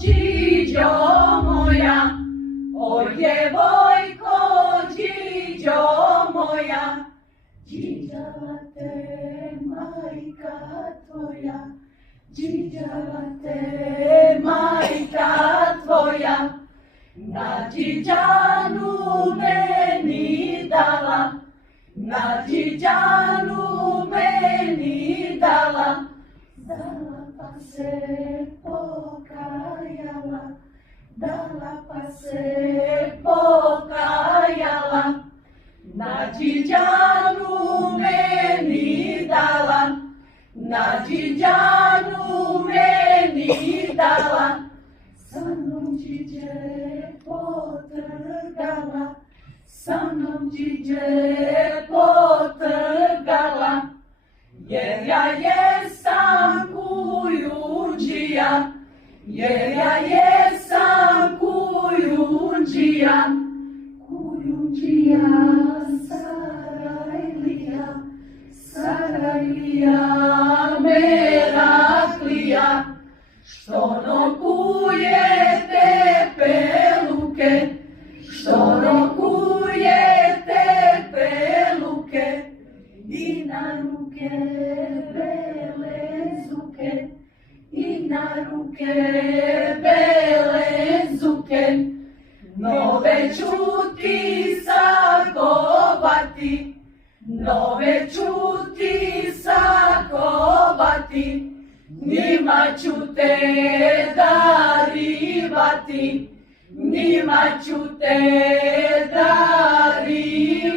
džiđo moja, o djevojko, džiđo moja, džiđala te majka tvoja, džiđala te majka tvoja, na džiđanu meni dala, na džiđanu meni dala, dala pa se pokajala, dala pa se pokajala, na džiđanu meni dala, na džiđanu meni dala, sa mnom džiđe potrgala, sa mnom džiđe potrgala, jer ja jesam kujundžija, jer ja jesam kujundžija, kujundžija Sarajlija, Sarajlija Meraklija, što nokujete peluke, što nokujete peluke, i na ruke bele zuke, i na ruke bele zuke, nove čuti sakovati, nove čuti sakovati, njima ću te darivati, njima ću te darivati.